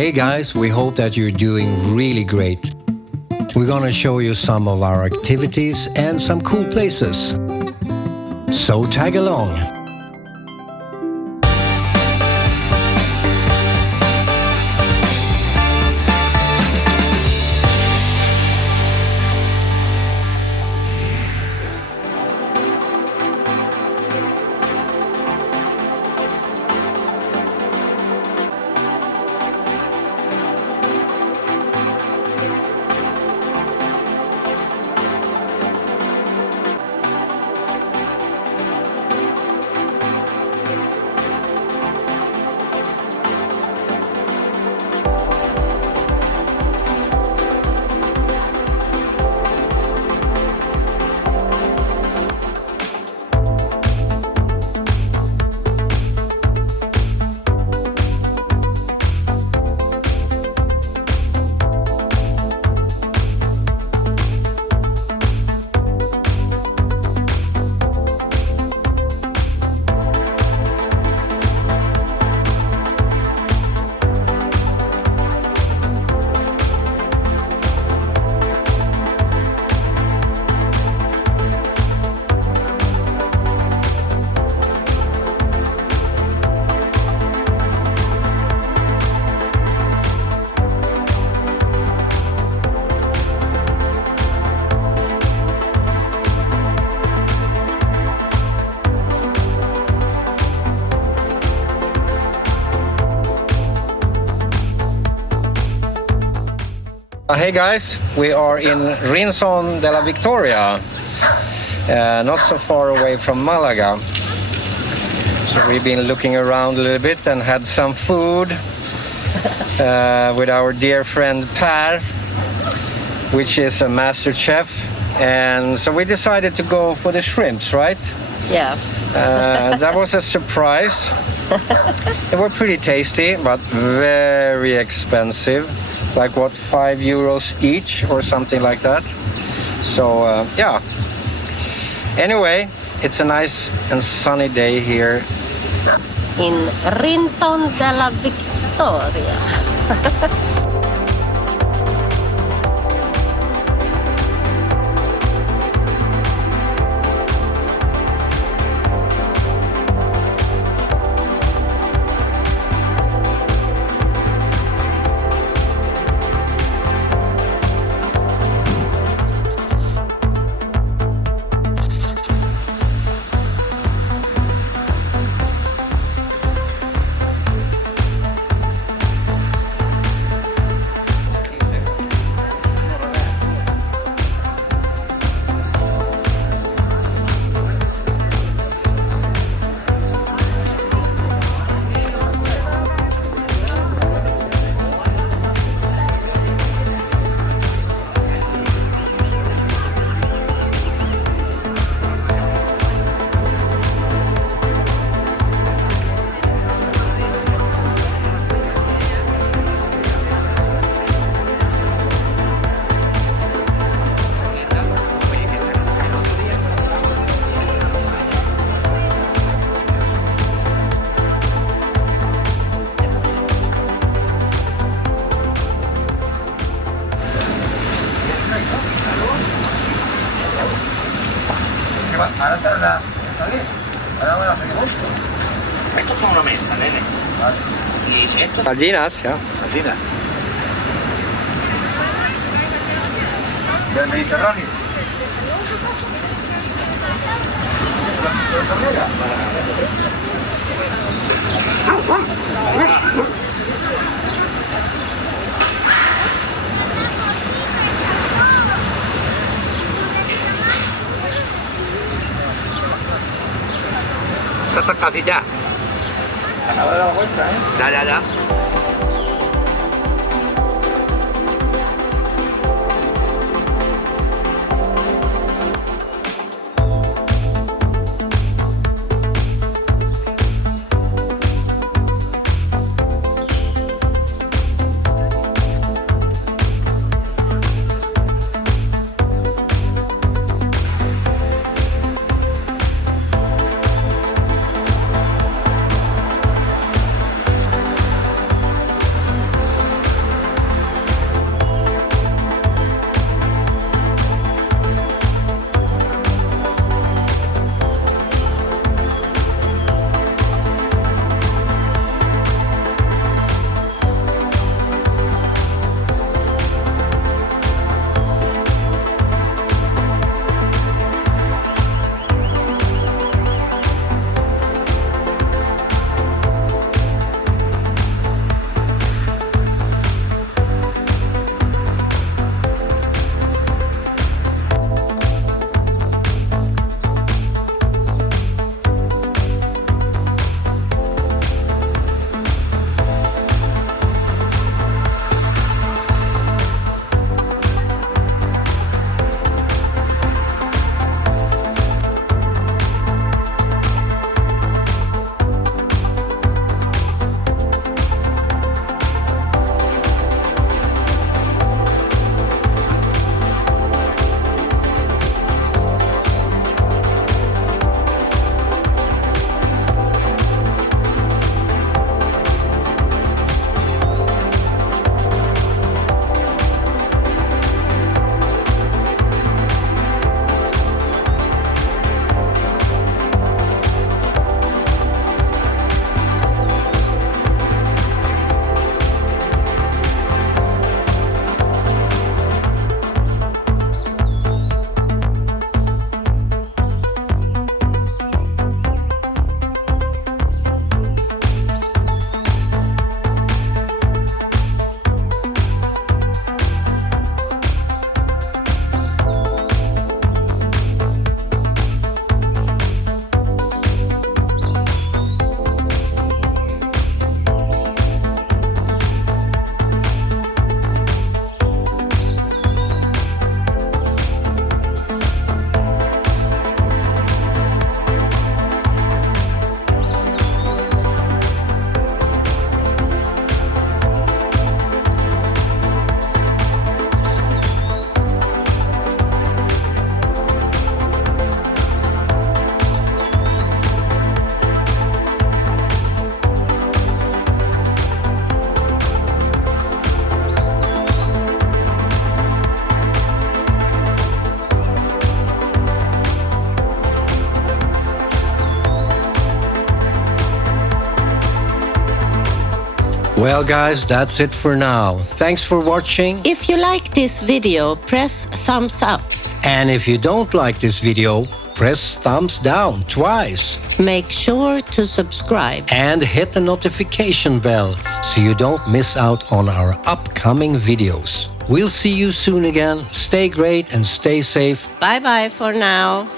Hey guys, we hope that you're doing really great. We're gonna show you some of our activities and some cool places. So tag along. Hey guys, we are in Rincón de la Victoria, not so far away from Malaga. So we've been looking around a little bit and had some food with our dear friend Per, which is a master chef. And so we decided to go for the shrimps, right? Yeah. That was a surprise. They were pretty tasty, but very expensive. Like what, €5 each or something like that. So yeah. Anyway, it's a nice and sunny day here In Rincón de la Victoria. Estos son una mesa, nene. Y estos... Sardinas, yeah. Sardinas. Del Mediterráneo. Está casi ya. Acaba de dar vuelta, ¿eh? Ya. Well guys, that's it for now. Thanks for watching. If you like this video, press thumbs up. And if you don't like this video, press thumbs down twice. Make sure to subscribe. And hit the notification bell so you don't miss out on our upcoming videos. We'll see you soon again. Stay great and stay safe. Bye bye for now.